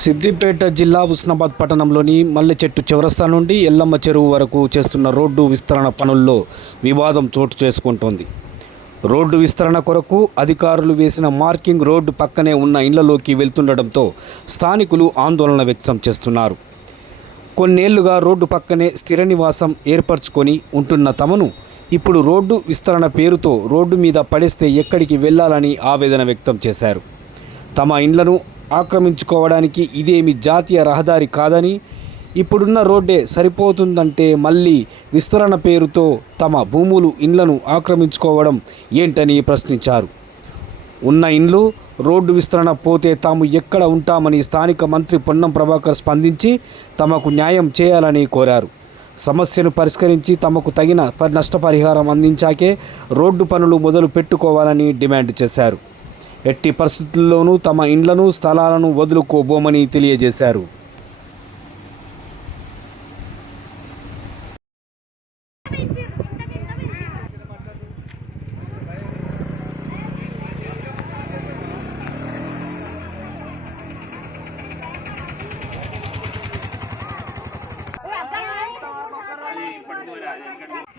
సిద్దిపేట జిల్లా హుస్నాబాద్ పట్టణంలోని మల్లెచెట్టు చౌరస్తా నుండి ఎల్లమ్మ చెరువు వరకు చేస్తున్న రోడ్డు విస్తరణ పనుల్లో వివాదం చోటు చేసుకుంటోంది. రోడ్డు విస్తరణ కొరకు అధికారులు వేసిన మార్కింగ్ రోడ్డు పక్కనే ఉన్న ఇళ్లలోకి వెళ్తుండటంతో స్థానికులు ఆందోళన వ్యక్తం చేస్తున్నారు. కొన్నేళ్లుగా రోడ్డు పక్కనే స్థిర నివాసం ఏర్పరచుకొని ఉంటున్న తమను ఇప్పుడు రోడ్డు విస్తరణ పేరుతో రోడ్డు మీద పడేస్తే ఎక్కడికి వెళ్లాలని ఆవేదన వ్యక్తం చేశారు. తమ ఇండ్లను ఆక్రమించుకోవడానికి ఇదేమి జాతీయ రహదారి కాదని, ఇప్పుడున్న రోడ్డే సరిపోతుందంటే మళ్ళీ విస్తరణ పేరుతో తమ భూములు ఇండ్లను ఆక్రమించుకోవడం ఏంటని ప్రశ్నించారు. ఉన్న ఇండ్లు రోడ్డు విస్తరణ పోతే తాము ఎక్కడ ఉంటామని స్థానిక మంత్రి పొన్నం ప్రభాకర్ స్పందించి తమకు న్యాయం చేయాలని కోరారు. సమస్యను పరిష్కరించి తమకు తగిన నష్టపరిహారం అందించాకే రోడ్డు పనులు మొదలు పెట్టుకోవాలని డిమాండ్ చేశారు. ఎట్టి పరిస్థితుల్లోనూ తమ ఇండ్లను స్థలాలను వదులుకోబోమని తెలియజేశారు.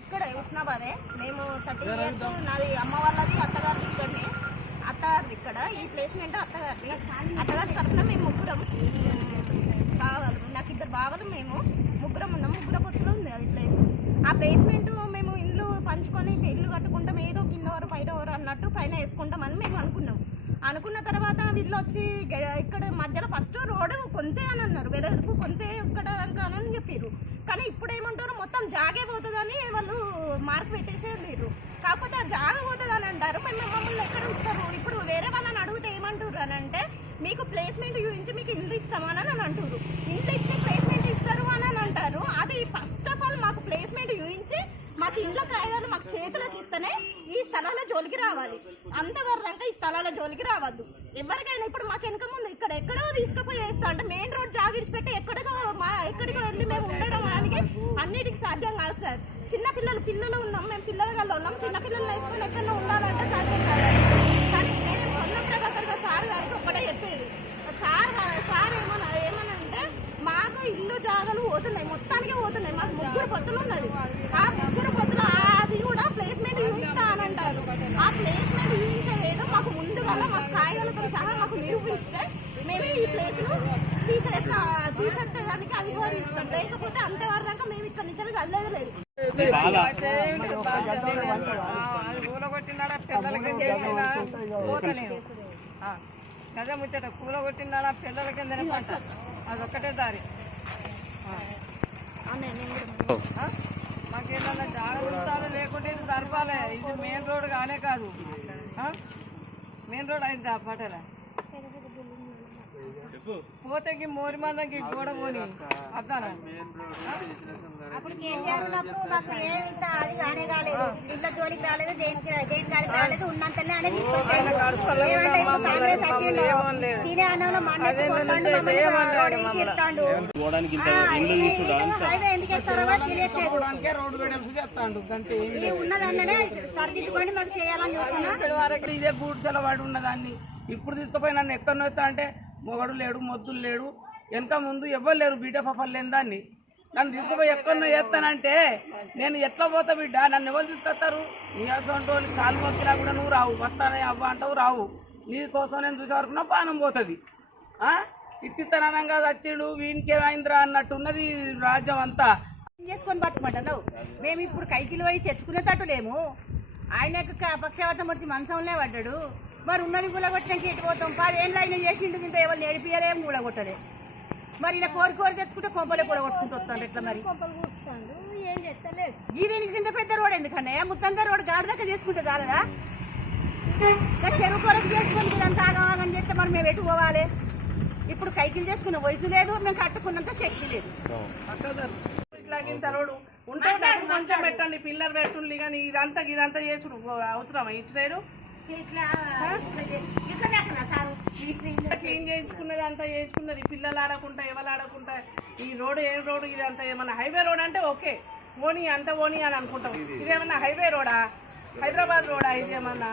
ఇక్కడ హుస్నాబాదే. మేము 30 ఇయర్స్ నాది అమ్మ వాళ్ళది, అత్తగారిది ఇక్కడనే. అత్తగారిది ఇక్కడ ఈ ప్లేస్మెంట్ అత్తగారి తరఫున మేము ముగ్గురం బావలు, నాకు 2 బావలు, మేము ముగ్గురం ఉన్నాం. ముగ్గురు పొత్తులు ఉంది అది ప్లేస్. ఆ ప్లేస్మెంట్ మేము ఇల్లు పంచుకొని ఇల్లు కట్టుకుంటాం, ఏదో కిందవారు పైటవారు అన్నట్టు పైన వేసుకుంటామని మేము అనుకున్న తర్వాత వీళ్ళు వచ్చి ఇక్కడ మధ్యలో ఫస్ట్ రోడ్డు కొంతే అని అన్నారు, వెడల్పు కొంతే ఇక్కడ అని చెప్పారు. కానీ ఇప్పుడు ఏమంటారు, మొత్తం జాగే పోతుందని వాళ్ళు మార్క్ పెట్టేసేయలేరు. కాకపోతే ఆ జాగ పోతుంది అని అంటారు. మేము మమ్మల్ని ఎక్కడ ఉంచుతారు? ఇప్పుడు వేరే వాళ్ళని అడిగితే ఏమంటారు అని అంటే, మీకు ప్లేస్మెంట్ చూపించి మీకు ఇల్లు ఇస్తామని అని అంటారు. ఇల్లు ఇచ్చి ప్లేస్మెంట్ ఇస్తారు అని అంటారు. అది ఫస్ట్ ఆఫ్ ఆల్ మాకు ప్లేస్మెంట్ చూపించి మాకు ఇంట్లో కాగితాలు మాకు చేతులకు ఇస్తేనే ఈ స్థలాల జోలికి రావాలి. అంతవరకు ఈ స్థలాల జోలికి రావద్దు ఎవరికైనా. ఇప్పుడు మాకు వెనక ముందు ఇక్కడ ఎక్కడో తీసుకుపోయి వేస్తా అంటే మెయిన్ రోడ్ జాగిడిచి పెట్టి ఎక్కడికో వెళ్ళి మేము ఉండడం అన్నిటికీ సాధ్యం కాదు సార్. పిల్లలు ఉన్నాం, మేము పిల్లలు ఉన్నాం. చిన్నపిల్లలు వేసుకొని ఎక్కడో ఉండాలంటే సాధ్యం కాదు. కానీ నేను పొన్నం ప్రభాకర్ సార్ గారికి ఒక్కటే చెప్పేది, సార్ ఏమనంటే మాకు ఇల్లు జాగాలు పోతున్నాయి, మొత్తానికి పోతున్నాయి. మాకు 3 పొత్తులు ఉన్నది. ఆ 3 పొత్తులు అది కూడా ప్లేస్మెంట్ చూపిస్తా అని అంటారు. ఆ ప్లేస్మెంట్ చూపించేదేదో మాకు ముందుగా మాకు కాగితాలతో సహా మాకు నిరూపిస్తే మేము ఈ ప్లేస్ను తీసేదానికి అభిమానిస్తాం. లేకపోతే అంతవరకు మేము ఇక్కడ నుంచి కదలేదు లేదు. అదే ముచ్చట కూల కొట్టిందా పిల్లల కింద పంట, అదొక్కటే దారి. మాకేమన్నా జాగ్రత్తలు లేకుంటే ఇది జరపాలి. ఇది మెయిన్ రోడ్ కానే కాదు. మెయిన్ రోడ్ అయిందా పటేలా పోతే మోరి మందకి గోడ పోని అర్థానా? అప్పుడు కేసీఆర్ ఉన్నప్పుడు మాకు ఏమి అది కానే కాలేదు, ఇళ్ళ జోలికి రాలేదు, దేనికి రాలేదు. ఉన్నంతనే అనేది కాంగ్రెస్ వచ్చిండు, తినే అన్నంలో మండలి చెప్తాడు. హైవే ఎందుకు వేస్తారో కూడా తెలియట్లేదు. ఉన్నదన్ననే సరిదిద్దుకొని మాకు చేయాలని చూస్తున్నా. ఇదే గూడ్స్ వాడు ఉన్నదాన్ని ఇప్పుడు తీసుకుపోయి నన్ను ఎక్కడో ఎత్తా అంటే మొగడు లేడు, మొద్దులు లేడు, వెనక ముందు ఎవ్వరు లేరు, బీట పఫలు లేని దాన్ని నన్ను తీసుకుపోయి ఎక్కడో వేస్తానంటే నేను ఎట్లా పోతా బిడ్డ? నన్ను ఎవరు తీసుకొస్తారు? నీ అసలు కాలు మొక్కినా కూడా నువ్వు రావు, వస్తానే అవ్వ అంటావు రావు. నీ కోసం నేను చూసే వరకు నా పానం పోతుంది. ఇత్తితనంగా వచ్చిండు వీనికేమైందిరా అన్నట్టున్నది రాజ్యం అంతా. చేసుకొని బతుకమంటున్నావు. మేము ఇప్పుడు కైకిలు పోయి తెచ్చుకునేటట్టు లేము. ఆయనకు పక్షవాతం వచ్చి మంచంలో పడ్డాడు. మరి ఉన్నది కూలగొట్టినాక ఎటు పోతాం? 10 ఏళ్ళు ఆయన చేసిండు, ఇంత ఎవరు నేడిపియలేం కూలగొట్టలే. మరి ఇలా కోరి తెచ్చుకుంటే కొంపలే కూలగొట్టుకుంటూ వస్తాను. ఎట్లా మరి దీనికి కింద పెద్ద రోడ్ ఎందుకన్నా? ముత్తంగా రోడ్ గాడి దాకా చేసుకుంటే చాలదా? చెరువు కొరకు చేసుకుని ఇదంతా ఆగమాగని చెప్తే మరి మేము ఎటు పోవాలి? ఇప్పుడు కైకిలు చేసుకున్న వయసు లేదు, మేము కట్టుకున్నంత శక్తి లేదు. ఇట్లా ఇంత రోడ్డు ఉంటే కొంచెం పెట్టండి, పిల్లలు పెట్టుండి. కానీ ఇదంతా చేసుడు అవసరమా? ఇటు సైడు క్లీన్ చేయించుకున్నది అంతా చేయించుకున్నది. పిల్లలు ఆడకుండా ఎవరు ఆడకుండా ఈ రోడ్డు ఏం రోడ్డు? ఇదంతా ఏమన్నా హైవే రోడ్ అంటే ఓకే, ఓని అంత ఓని అని అనుకుంటాం. ఇదేమన్నా హైవే రోడా? హైదరాబాద్ రోడా? ఇదేమన్నా